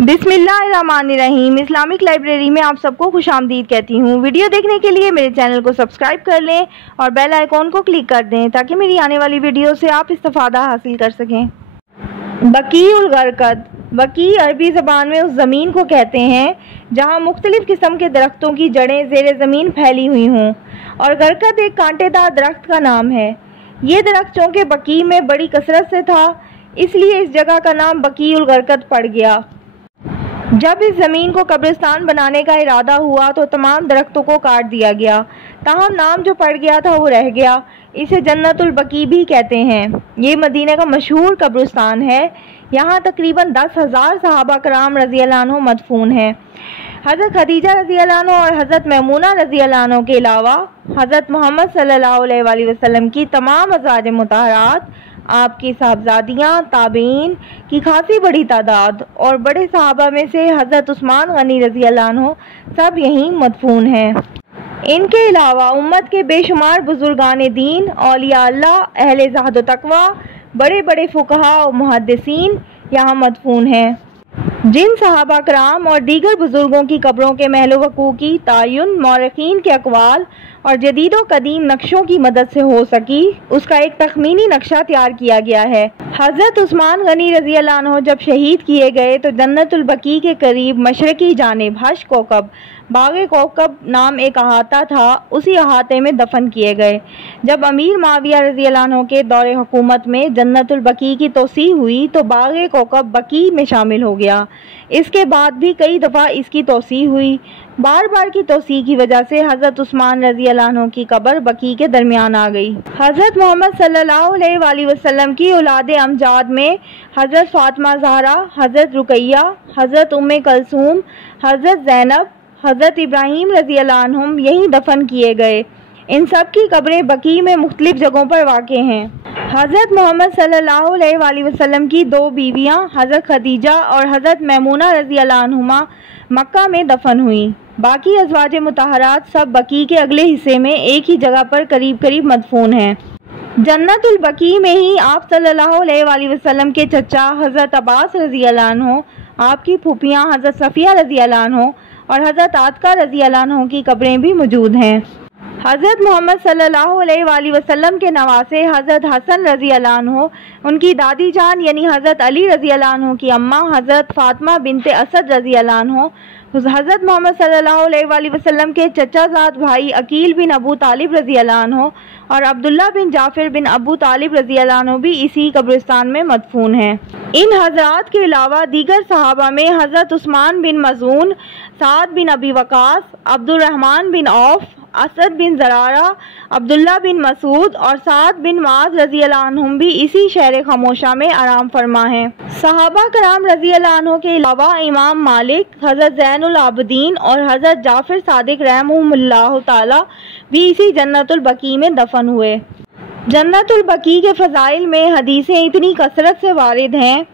बिस्मिल्लाहिर्रहमानिर्रहीम। Islamic library में आप सबको खुश आमदीद कहती हूँ। वीडियो देखने के लिए मेरे चैनल को सब्सक्राइब कर लें और बेल आइकॉन को क्लिक कर दें ताकि मेरी आने वाली वीडियो से आप इस्तिफादा हासिल कर सकें। बकीउल गरकद। बकी अरबी ज़बान में उस ज़मीन को कहते हैं जहाँ मुख्तलिफ़ किस्म के दरख्तों की जड़ें ज़ेरे ज़मीन फैली हुई हों, और गरकद एक कांटेदार दरख्त का नाम है। ये दरख्त चूँकि बकी में बड़ी कसरत से था, इसलिए इस जगह का नाम बकीउल गरकद पड़ गया। जब इस ज़मीन को कब्रिस्तान बनाने का इरादा हुआ तो तमाम दरख्तों को काट दिया गया, ताहम नाम जो पड़ गया था वो रह गया। इसे जन्नतुल बकी भी कहते हैं। ये मदीने का मशहूर कब्रिस्तान है। यहाँ तकरीबन 10,000 सहाबा कराम रज़ी अल्लाह अन्हुम मदफून हैं। हज़रत खदीजा रज़ी अल्लाह अन्हा और हज़रत मैमूना रज़ी अल्लाह अन्हा के अलावा हज़रत मोहम्मद सल्लल्लाहु अलैहि वसल्लम की तमाम अज़वाज मुतहरात, आपकी साहबजादियाँ, ताबीन की खासी बड़ी तादाद और बड़े सहाबा में से हज़रत उस्मान गनी रज़ी अल्लाह अन्हु सब यहीं मदफून हैं। इनके अलावा उम्मत के बेशुमार बुजुर्गान दीन, औलिया अल्लाह, अहले ज़हद व तक़वा, बड़े बड़े फुक़हा और मुहद्दिसीन यहाँ मदफून हैं। जिन सहाबा कराम और दीगर बुजुर्गों की कब्रों के महल वक़ू की तायुन मौरख़ीन के अक़वाल और जदीद व कदीम नक्शों की मदद से हो सकी, उसका एक तख़मीनी नक्शा तैयार किया गया है। हज़रत उस्मान गनी रज़ी अल्लाह अन्हु जब शहीद किए गए तो जन्नतुल बकी के करीब मशरक़ी जानिब हश कोकब, बाग़े कोकब नाम एक अहाता था, उसी अहाते में दफन किए गए। जब अमीर माविया रज़ी अल्लाह अन्हु के दौरे हुकूमत में जन्नतुल बकी की तोसी हुई तो बाग़े कोकब बकी में शामिल हो गया। इसके बाद भी कई दफ़ा इसकी तोसी हुई। बार बार की तोसी की वजह से हज़रत उस्मान रज़ी अल्लाह अन्हु की कब्र बकी के दरमियान आ गई। हज़रत मोहम्मद सल्लल्लाहु अलैहि वसल्लम की औलाद अमजाद में हज़रत फ़ातिमा ज़हरा, हज़रत रुकैया, हज़रत उम्मे कलसूम, हज़रत ज़ैनब, हज़रत इब्राहीम रज़ी अल्लाह अन्हुम यहीं दफन किए गए। इन सब की कब्रें बकी में मुख्तलिफ जगहों पर वाक़ हैं। हज़रत मोहम्मद सल्लल्लाहु अलैहि वसल्लम की दो बीवियाँ हज़रत खदीजा और हज़रत मैमूना रज़ी अल्लाह अन्हुमा मक्का में दफन हुई। बाकी अज़वाज मुतहरात सब बकी के अगले हिस्से में एक ही जगह पर करीब करीब मदफून हैं। जन्नतुल बकी में ही आप सल्लल्लाहु अलैहि वसल्लम के चचा हज़रत अब्बास रज़ी अल्लाह अन्हु, आपकी फूफियाँ हज़रत सफ़िया रज़ी अल्लाह अन्हु और हज़रत आतिका रज़ी अल्लाह अन्हु की कब्रें भी मौजूद हैं। हज़रत मोहम्मद सल्लल्लाहु अलैहि वसल्लम के नवासे हज़रत हसन रज़ी अल्लाह अन्हु, उनकी दादी जान यानी हज़रत अली रज़ी अल्लाह अन्हु की अम्मा हज़रत फ़ातिमा बिनते असद रज़ी अल्लाह अन्हु, हज़रत मोहम्मद सल्लल्लाहु अलैहि वसल्लम के चचाज़ाद भाई अकील बिन अबू तालिब रज़ी अल्लाह अन्हु और अब्दुल्ला बिन जाफ़िर बिन अबू तालिब रज़ी अल्लाह अन्हु भी इसी कब्रिस्तान में मदफून हैं। इन हज़रात के अलावा दीगर सहाबा में हज़रत Usman bin Mazun, Saad bin Abi Waqqas, Abdurrahman bin Auf, Asad bin Zurara, Abdullah bin Masud और साद बिन माज रज़ी अल्लाह अन्हुम भी इसी शहर खामोशा में आराम फरमा हैं। सहाबा कराम रज़ी अल्लाह अन्हु के अलावा इमाम मालिक, हज़रत ज़ैनुल आबिदीन और हज़रत जाफ़िर सादिक रहमहुमुल्लाह ताला भी इसी जन्नतुल बकी में दफन हुए। जन्नतुल बकी के फ़ज़ाइल में हदीसें इतनी कसरत से वारिद हैं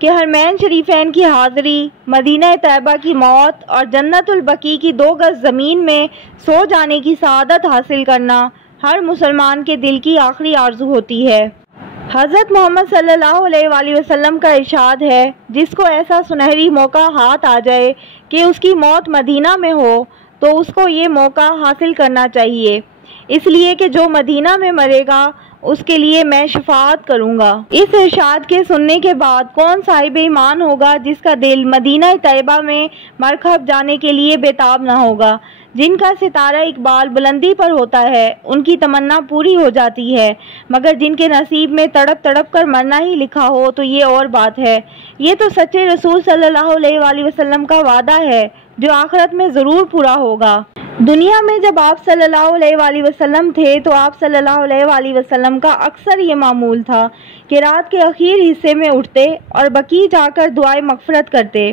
कि हरमैन शरीफैन की हाज़री, मदीना तैयबा की मौत और जन्नतुल बकी की 2 गज़ ज़मीन में सो जाने की सआदत हासिल करना हर मुसलमान के दिल की आखिरी आरज़ू होती है। हज़रत मोहम्मद सल्लल्लाहु अलैहि वसल्लम का इरशाद है, जिसको ऐसा सुनहरी मौका हाथ आ जाए कि उसकी मौत मदीना में हो तो उसको ये मौका हासिल करना चाहिए, इसलिए कि जो मदीना में मरेगा उसके लिए मैं शफाअत करूँगा। इस इरशाद के सुनने के बाद कौन साहिब ईमान होगा जिसका दिल मदीना तैयबा में मरकब जाने के लिए बेताब ना होगा। जिनका सितारा इकबाल बुलंदी पर होता है उनकी तमन्ना पूरी हो जाती है, मगर जिनके नसीब में तड़प तड़प कर मरना ही लिखा हो तो ये और बात है। ये तो सच्चे रसूल सल्लल्लाहु अलैहि वसल्लम का वादा है जो आखिरत में ज़रूर पूरा होगा। दुनिया में जब आप सल्लल्लाहु अलैहि वसल्लम थे तो आप सल्लल्लाहु अलैहि वसल्लम का अक्सर ये मामूल था कि रात के आखिर हिस्से में उठते और बकी जाकर दुआए मग़फ़िरत करते।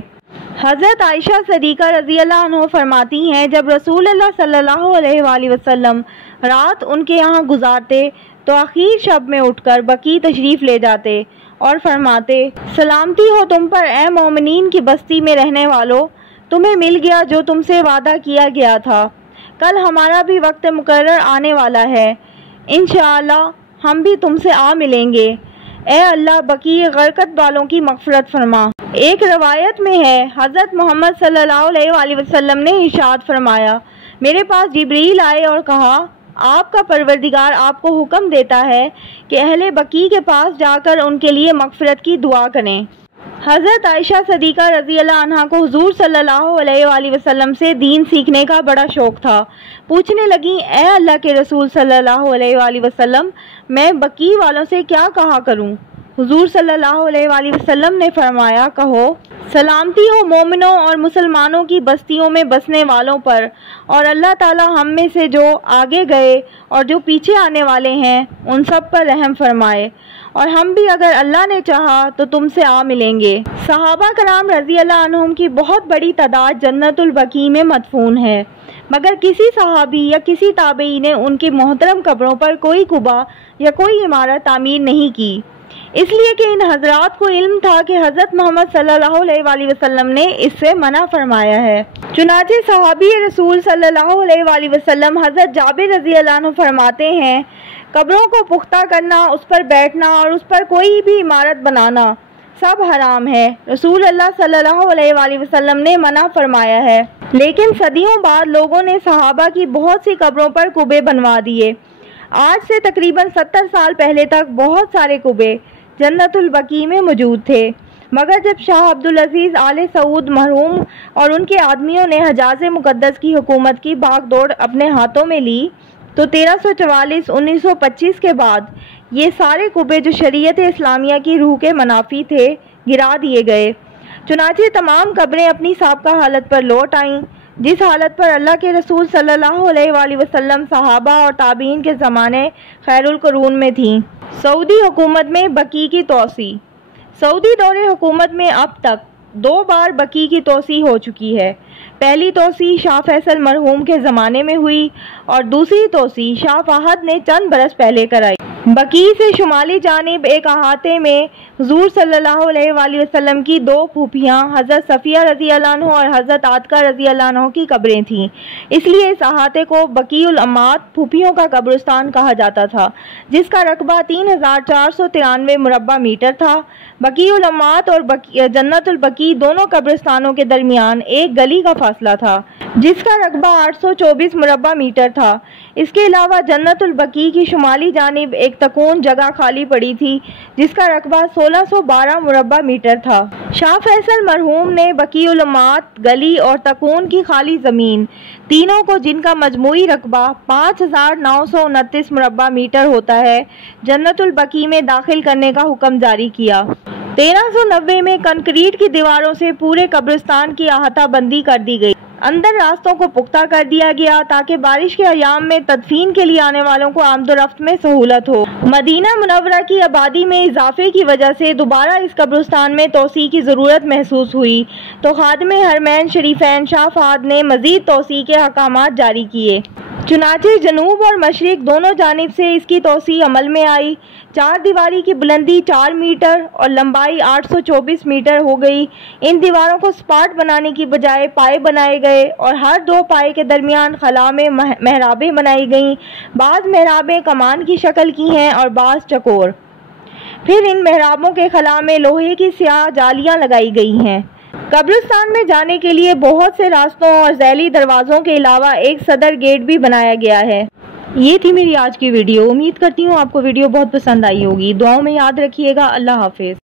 हज़रत आयशा सदीक़ा रज़ी अल्लाह अन्हा फरमाती हैं, जब रसूल अल्लाह सल्लल्लाहु अलैहि वसल्लम रात उनके यहाँ गुजारते तो आखिर शब में उठकर बकी तशरीफ़ ले जाते और फरमाते, सलामती हो तुम पर ए मोमिनीन की बस्ती में रहने वालों, तुम्हें मिल गया जो तुमसे वादा किया गया था। कल हमारा भी वक्त मुकर्रर आने वाला है, इंशाअल्लाह हम भी तुमसे आ मिलेंगे। اے اللہ بقیع غرقت والوں کی مغفرت فرما۔ ایک روایت میں ہے حضرت محمد صلی اللہ علیہ وآلہ وسلم نے ارشاد فرمایا، میرے پاس جبریل آئے اور کہا، آپ کا پروردگار آپ کو حکم دیتا ہے کہ اہل بقیع کے پاس جا کر ان کے لیے مغفرت کی دعا کریں۔ حضرت عائشہ صدیقہ رضی اللہ عنہا کو حضور صلی اللہ علیہ وآلہ وسلم سے دین سیکھنے کا بڑا شوق تھا۔ پوچھنے لگیں، اے اللہ کے رسول صلی اللہ علیہ وآلہ وسلم، میں بقیع والوں سے کیا کہا کروں؟ حضور صلی اللہ علیہ وآلہ وسلم نے فرمایا، کہو، سلامتی ہو مومنوں اور مسلمانوں کی بستیوں میں بسنے والوں پر، اور اللہ تعالی ہم میں سے جو آگے گئے اور جو پیچھے آنے والے ہیں ان سب پر رحم فرمائے، اور ہم بھی اگر اللہ نے چاہا تو تم سے آ ملیں گے۔ صحابہ کرام رضی اللہ عنہم کی بہت بڑی تعداد جنت البقیع میں مدفون ہے، مگر کسی صحابی یا کسی تابعی نے ان کی محترم قبروں پر کوئی قبہ یا کوئی عمارت تعمیر نہیں کی، اس لیے کہ ان حضرات کو علم تھا کہ حضرت محمد صلی اللہ علیہ وآلہ وسلم نے اس سے منع فرمایا ہے۔ چنانچہ صحابی رسول صلی اللہ علیہ وآلہ وسلم حضرت جابر رضی اللہ عنہ فرماتے ہیں، قبروں کو پختہ کرنا، اس پر بیٹھنا اور اس پر کوئی بھی عمارت بنانا سب حرام ہے، رسول اللہ صلی اللہ علیہ وآلہ وسلم نے منع فرمایا ہے۔ لیکن صدیوں بعد لوگوں نے صحابہ کی بہت سی قبروں پر قبے بنوا دیے۔ آج سے تقریباً 70 سال پہلے تک بہت سارے قبے جنت البقیع میں موجود تھے، مگر جب شاہ عبدالعزیز آل سعود مرحوم اور ان کے آدمیوں نے حجاز مقدس کی حکومت کی باغ دوڑ اپنے ہاتھوں میں لی تو 1344-1925 کے بعد یہ سارے قبے جو شریعت اسلامیہ کی روح کے منافی تھے گرا دیے گئے۔ چنانچہ تمام قبریں اپنی سابقہ حالت پر لوٹ آئیں، جس حالت پر اللہ کے رسول صلی اللہ علیہ وآلہ وسلم، صحابہ اور تابعین کے زمانے خیر القرون میں تھیں۔ سعودی حکومت میں بقیع کی توسیع۔ سعودی دور حکومت میں اب تک 2 بار بقیع کی توسیع ہو چکی ہے۔ پہلی توسیع شاہ فیصل مرحوم کے زمانے میں ہوئی اور دوسری توسیع شاہ فہد نے چند برس پہلے کرائی۔ بقیع سے شمالی جانب ایک احاطے میں حضور صلی اللہ علیہ وآلہ وسلم کی 2 پھوپھیاں حضرت صفیہ رضی اللہ عنہ اور حضرت عاتقہ رضی اللہ عنہ کی قبریں تھیں، اس لیے اس احاطے کو بقیع الاموات پھوپھیوں کا قبرستان کہا جاتا تھا، جس کا رقبہ 3493 مربع میٹر تھا۔ بقیع الاموات اور جنت البقیع دونوں قبرستانوں کے درمیان ایک گلی کا فاصلہ تھا، جس کا رقبہ 824 مربع میٹر تھا۔ اس کے علاوہ جنت البقیع کی شمالی جانب ایک تکون جگہ خالی پڑی تھی، جس کا رقبہ 1612 مربع میٹر تھا۔ شاہ فیصل مرحوم نے بقیع الاموات، گلی اور تکون کی خالی زمین تینوں کو، جن کا مجموعی رقبہ 5929 مربع میٹر ہوتا ہے، جنت البقیع میں داخل کرنے کا حکم جاری کیا۔ 1390 میں کنکریٹ کی دیواروں سے پورے قبرستان کی احاطہ بندی کر دی گئی۔ اندر راستوں کو پختہ کر دیا گیا تاکہ بارش کے ایام میں تدفین کے لیے آنے والوں کو آمد و رفت میں سہولت ہو۔ مدینہ منورہ کی آبادی میں اضافے کی وجہ سے دوبارہ اس قبرستان میں توسیع کی ضرورت محسوس ہوئی تو خادم حرمین شریفین شاہ فہد نے مزید توسیع کے احکامات جاری کیے۔ چنانچہ جنوب اور مشرق دونوں جانب سے اس کی توسیع عمل میں آئی۔ 4 دیواری کی بلندی 4 میٹر اور لمبائی 824 میٹر ہو گئی۔ ان دیواروں کو سپاٹ بنانے کی بجائے پائے بنائے گئے اور ہر 2 پائے کے درمیان خلا میں محرابیں بنائی گئیں۔ بعض محرابیں کمان کی شکل کی ہیں اور بعض چکور۔ پھر ان محرابوں کے خلا میں لوہے کی سیاہ جالیاں لگائی گئی ہیں۔ قبرستان میں جانے کے لیے بہت سے راستوں اور ذیلی دروازوں کے علاوہ ایک صدر گیٹ بھی بنایا گیا ہے۔ یہ تھی میری آج کی ویڈیو۔ امید کرتی ہوں آپ کو ویڈیو بہت پسند آئی ہوگی۔ دعاؤں میں یاد رکھیے گا۔ اللہ حافظ۔